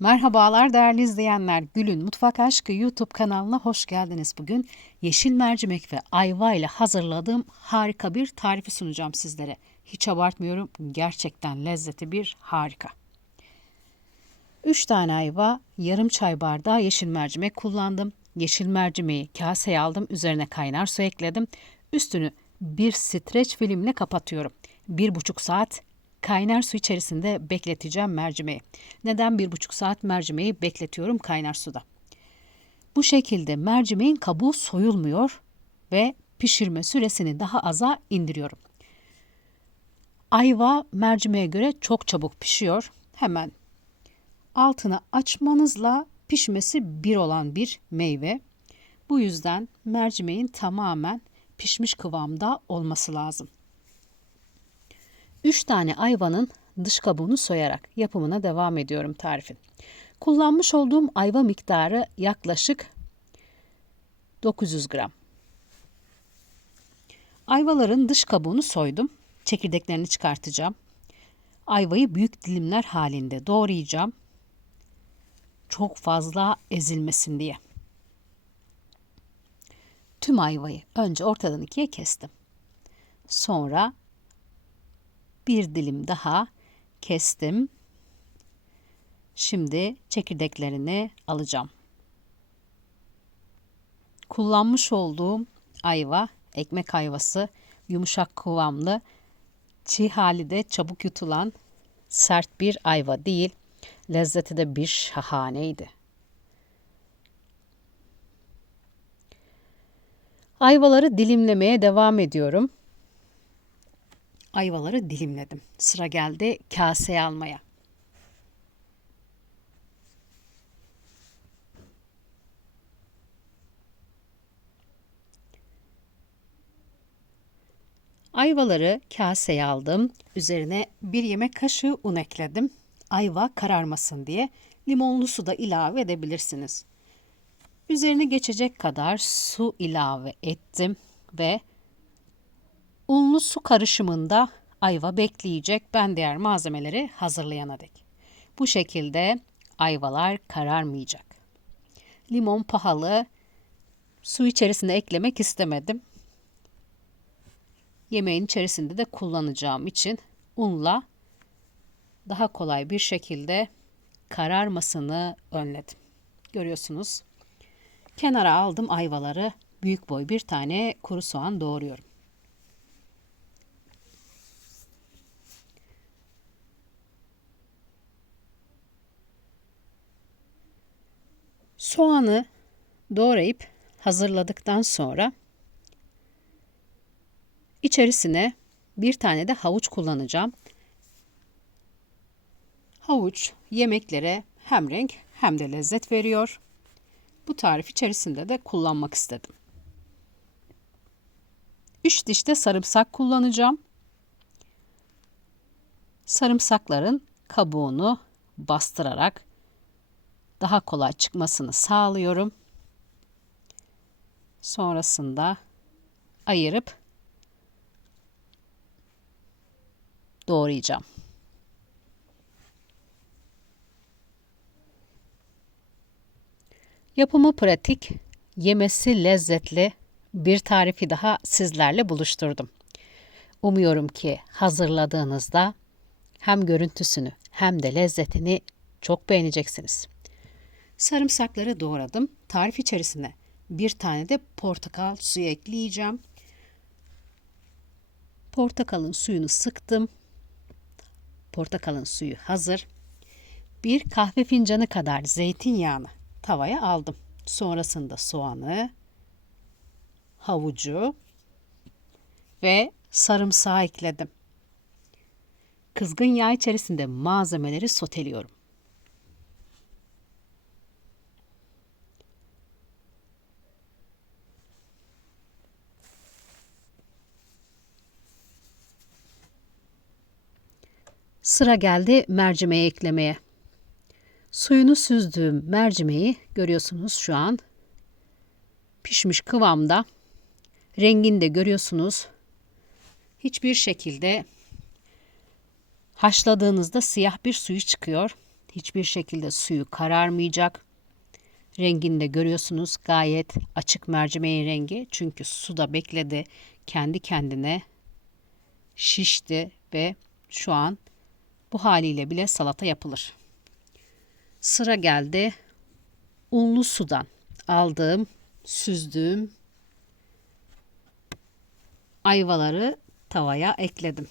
Merhabalar değerli izleyenler. Gül'ün Mutfak Aşkı YouTube kanalına hoş geldiniz. Bugün yeşil mercimek ve ayva ile hazırladığım harika bir tarifi sunacağım sizlere. Hiç abartmıyorum. Gerçekten lezzeti bir harika. 3 tane ayva, yarım çay bardağı yeşil mercimek kullandım. Yeşil mercimeği kaseye aldım. Üzerine kaynar su ekledim. Üstünü bir streç filmle kapatıyorum. Bir buçuk saat kaynar su içerisinde bekleteceğim mercimeği. Neden bir buçuk saat mercimeği bekletiyorum kaynar suda? Bu şekilde mercimeğin kabuğu soyulmuyor ve pişirme süresini daha aza indiriyorum. Ayva mercimeğe göre çok çabuk pişiyor. Hemen altını açmanızla pişmesi bir olan bir meyve. Bu yüzden mercimeğin tamamen pişmiş kıvamda olması lazım. 3 tane ayvanın dış kabuğunu soyarak yapımına devam ediyorum tarifin. Kullanmış olduğum ayva miktarı yaklaşık 900 gram. Ayvaların dış kabuğunu soydum. Çekirdeklerini çıkartacağım. Ayvayı büyük dilimler halinde doğrayacağım. Çok fazla ezilmesin diye. Tüm ayvayı önce ortadan ikiye kestim. Sonra bir dilim daha kestim. Şimdi çekirdeklerini alacağım. Kullanmış olduğum ayva, ekmek ayvası, yumuşak kıvamlı, çiğ hali de çabuk yutulan sert bir ayva değil. Lezzeti de bir şahaneydi. Ayvaları dilimlemeye devam ediyorum ayvaları dilimledim. Sıra geldi kaseye almaya. Ayvaları kaseye aldım. Üzerine bir yemek kaşığı un ekledim. Ayva kararmasın diye limonlu su da ilave edebilirsiniz. Üzerine geçecek kadar su ilave ettim ve Unlu su karışımında ayva bekleyecek. Ben diğer malzemeleri hazırlayana dek. Bu şekilde ayvalar kararmayacak. Limon pahalı. Su içerisine eklemek istemedim. Yemeğin içerisinde de kullanacağım için unla daha kolay bir şekilde kararmasını önledim. Görüyorsunuz. Kenara aldım ayvaları. Büyük boy bir tane kuru soğan doğruyorum. Soğanı doğrayıp hazırladıktan sonra içerisine bir tane de havuç kullanacağım. Havuç yemeklere hem renk hem de lezzet veriyor. Bu tarif içerisinde de kullanmak istedim. 3 diş de sarımsak kullanacağım. Sarımsakların kabuğunu bastırarak daha kolay çıkmasını sağlıyorum. Sonrasında ayırıp doğrayacağım. Yapımı pratik, yemesi lezzetli bir tarifi daha sizlerle buluşturdum. Umuyorum ki hazırladığınızda hem görüntüsünü hem de lezzetini çok beğeneceksiniz. Sarımsakları doğradım. Tarif içerisine bir tane de portakal suyu ekleyeceğim. Portakalın suyunu sıktım. Portakalın suyu hazır. Bir kahve fincanı kadar zeytinyağını tavaya aldım. Sonrasında soğanı, havucu ve sarımsağı ekledim. Kızgın yağ içerisinde malzemeleri soteliyorum. Sıra geldi mercimeği eklemeye. Suyunu süzdüğüm mercimeği görüyorsunuz şu an pişmiş kıvamda. Rengini de görüyorsunuz. Hiçbir şekilde haşladığınızda siyah bir suyu çıkıyor. Hiçbir şekilde suyu kararmayacak. Rengini de görüyorsunuz gayet açık mercimeğin rengi. Çünkü suda bekledi. Kendi kendine şişti ve şu an bu haliyle bile salata yapılır. Sıra geldi unlu sudan aldığım, süzdüğüm ayvaları tavaya ekledim.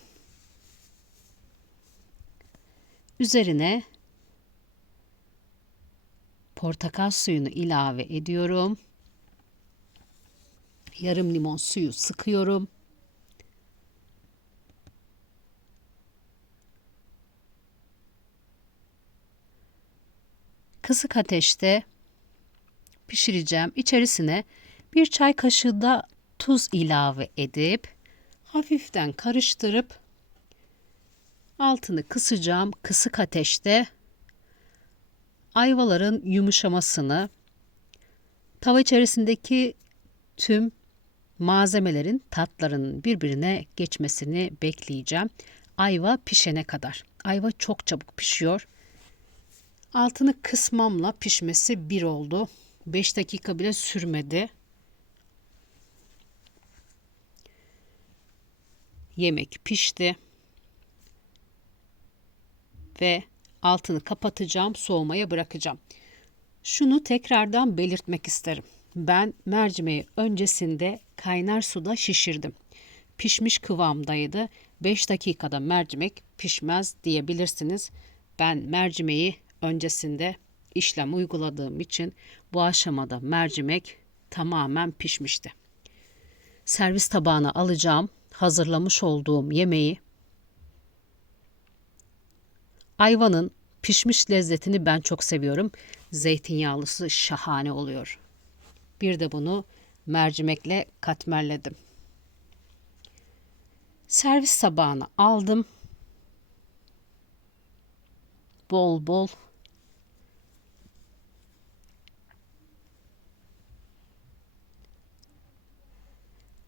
Üzerine portakal suyunu ilave ediyorum. Yarım limon suyu sıkıyorum. Kısık ateşte pişireceğim. İçerisine bir çay kaşığı da tuz ilave edip hafiften karıştırıp altını kısacağım kısık ateşte ayvaların yumuşamasını tava içerisindeki tüm malzemelerin tatlarının birbirine geçmesini bekleyeceğim. Ayva pişene kadar. Ayva çok çabuk pişiyor. Altını kısmamla pişmesi bir oldu. 5 dakika bile sürmedi. Yemek pişti. Ve altını kapatacağım, soğumaya bırakacağım. Şunu tekrardan belirtmek isterim. Ben mercimeği öncesinde kaynar suda şişirdim. Pişmiş kıvamdaydı. 5 dakikada mercimek pişmez diyebilirsiniz. Ben mercimeği öncesinde işlem uyguladığım için bu aşamada mercimek tamamen pişmişti. Servis tabağına alacağım hazırlamış olduğum yemeği. Ayvanın pişmiş lezzetini ben çok seviyorum. Zeytinyağlısı şahane oluyor. Bir de bunu mercimekle katmerledim. Servis tabağına aldım. Bol bol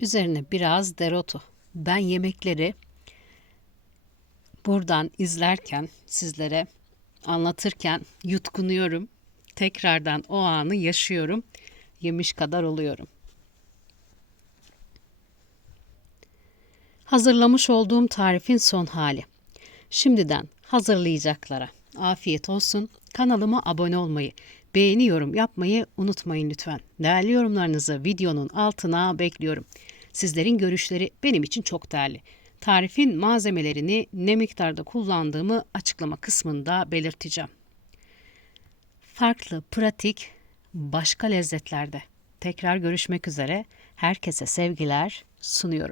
Üzerine biraz dereotu. Ben yemekleri buradan izlerken sizlere anlatırken yutkunuyorum. Tekrardan o anı yaşıyorum. Yemiş kadar oluyorum. Hazırlamış olduğum tarifin son hali. Şimdiden hazırlayacaklara afiyet olsun. Kanalıma abone olmayı, beğeni yorum yapmayı unutmayın lütfen. Değerli yorumlarınızı videonun altına bekliyorum. Sizlerin görüşleri benim için çok değerli. Tarifin malzemelerini ne miktarda kullandığımı açıklama kısmında belirteceğim. Farklı, pratik, başka lezzetlerde tekrar görüşmek üzere. Herkese sevgiler sunuyorum.